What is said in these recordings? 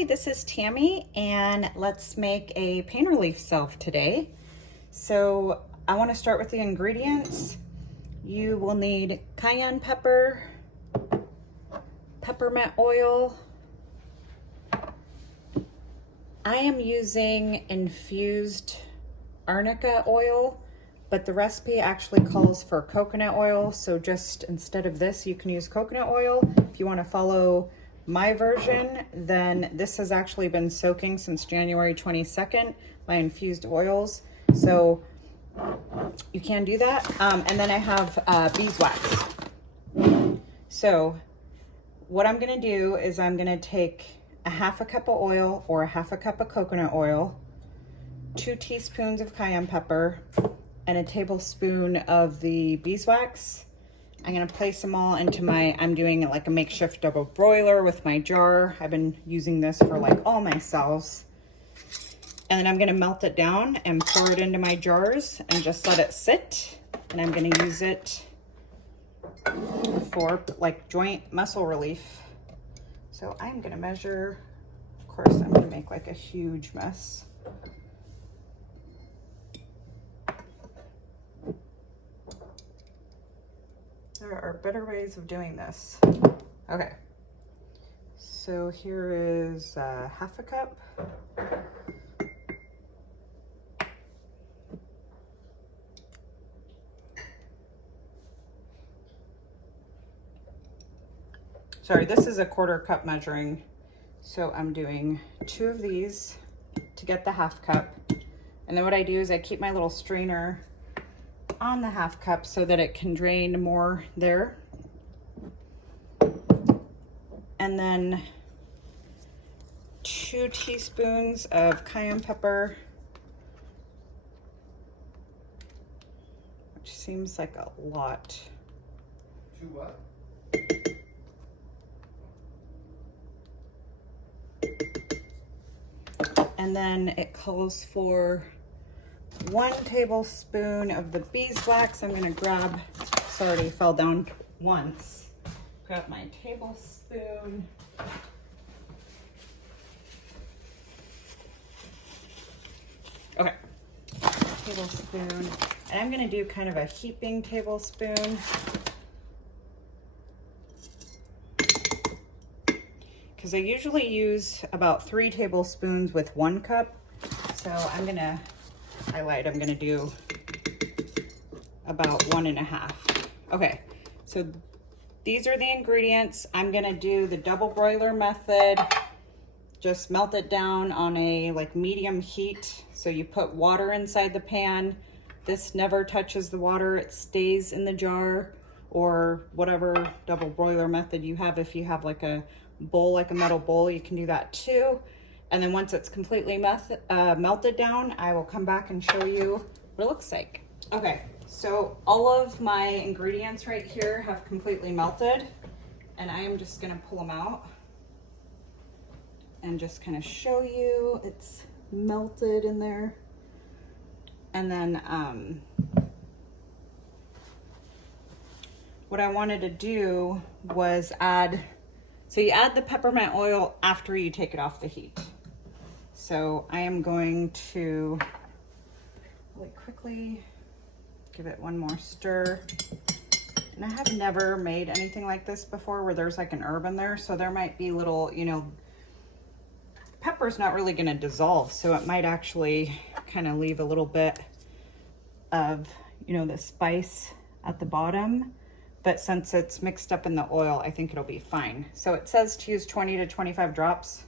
Hi, this is Tammy, and let's make a pain relief salve today. So I want to start with the ingredients. You will need cayenne pepper, peppermint oil. I am using infused Arnica oil, but the recipe actually calls for coconut oil. So just instead of this, you can use coconut oil. If you want to follow my version, then this has actually been soaking since January 22nd, my infused oils. So you can do that. And then I have beeswax. So what I'm gonna do is I'm gonna take a half a cup of oil or a half a cup of coconut oil, 2 teaspoons of cayenne pepper, and a tablespoon of the beeswax. I'm gonna place them all into I'm doing like a makeshift double broiler with my jar. I've been using this for like all my salves. And then I'm gonna melt it down and pour it into my jars and just let it sit. And I'm gonna use it for like joint muscle relief. So I'm gonna measure, of course I'm gonna make like a huge mess. There are better ways of doing this. Okay, so here is half a cup. Sorry, this is a 1/4 cup measuring. So I'm doing 2 of these to get the half cup. And then what I do is I keep my little strainer on the half cup so that it can drain more there. And then 2 teaspoons of cayenne pepper, which seems like a lot. 2 what? And then it calls for 1 tablespoon of the beeswax. I'm gonna grab, it's already fell down once. Grab my tablespoon. Okay, tablespoon. And I'm gonna do kind of a heaping tablespoon. Because I usually use about 3 tablespoons with 1 cup. So I'm gonna do about 1.5. Okay, so these are the ingredients. I'm gonna do the double broiler method. Just melt it down on a like medium heat. So you put water inside the pan. This never touches the water, it stays in the jar, or whatever double broiler method you have. If you have like a bowl, like a metal bowl, you can do that too. And then once it's completely melted down, I will come back and show you what it looks like. Okay, so all of my ingredients right here have completely melted, and I am just gonna pull them out and just kind of show you it's melted in there. And then what I wanted to do was so you add the peppermint oil after you take it off the heat. So I am going to really quickly give it one more stir. And I have never made anything like this before where there's like an herb in there. So there might be little, pepper's not really gonna dissolve. So it might actually kind of leave a little bit of, the spice at the bottom. But since it's mixed up in the oil, I think it'll be fine. So it says to use 20 to 25 drops.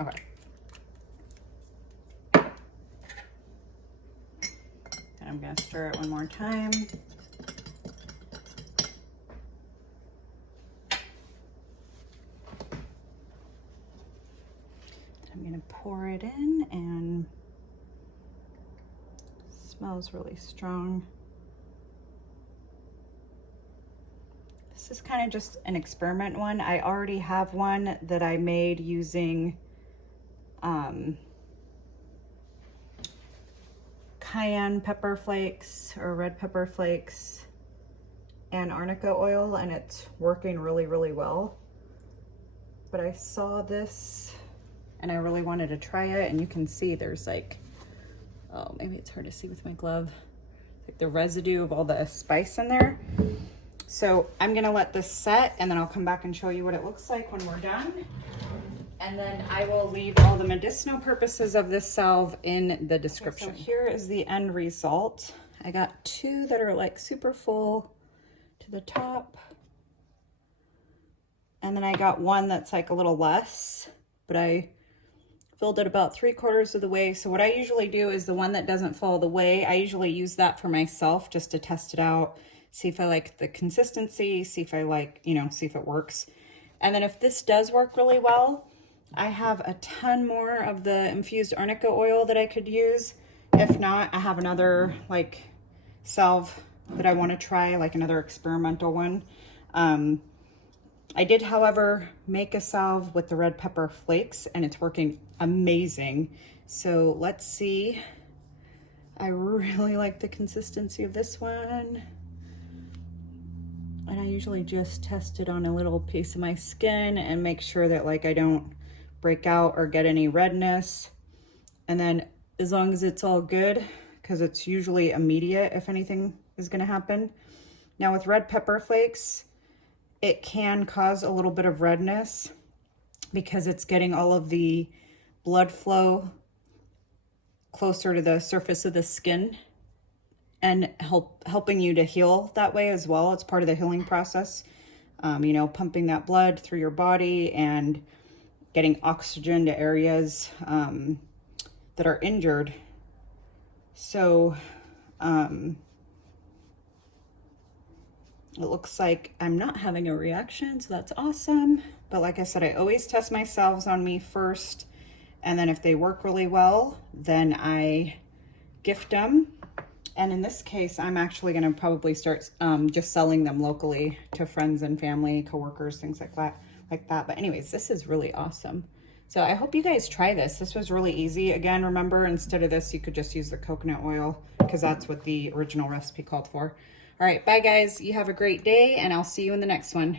Okay. And I'm gonna stir it one more time. I'm gonna pour it in, and it smells really strong. This is kind of just an experiment one. I already have one that I made using cayenne pepper flakes or red pepper flakes and arnica oil, and it's working really, really well. But I saw this and I really wanted to try it, and you can see there's like, oh, maybe it's hard to see with my glove, like the residue of all the spice in there. So I'm gonna let this set and then I'll come back and show you what it looks like when we're done. And then I will leave all the medicinal purposes of this salve in the description. Okay, so here is the end result. I got 2 that are like super full to the top. And then I got 1 that's like a little less, but I filled it about 3/4 of the way. So what I usually do is the one that doesn't fall all the way, I usually use that for myself just to test it out, see if I like the consistency, see if I like, you know, see if it works. And then if this does work really well, I have a ton more of the infused arnica oil that I could use. If not, I have another like salve that I want to try, like another experimental one. I did, however, make a salve with the red pepper flakes and it's working amazing. So let's see. I really like the consistency of this one. And I usually just test it on a little piece of my skin and make sure that like I don't break out or get any redness. And then as long as it's all good, because it's usually immediate if anything is going to happen. Now with red pepper flakes, it can cause a little bit of redness because it's getting all of the blood flow closer to the surface of the skin and helping you to heal that way as well. It's part of the healing process, you know, pumping that blood through your body and getting oxygen to areas that are injured. So it looks like I'm not having a reaction, so that's awesome. But like I said, I always test my salves on me first, and then if they work really well, then I gift them. And in this case, I'm actually gonna probably start just selling them locally to friends and family, coworkers, things like that. But anyways, this is really awesome. So I hope you guys try this. This was really easy. Again, remember, instead of this, you could just use the coconut oil because that's what the original recipe called for. All right, bye guys. You have a great day and I'll see you in the next one.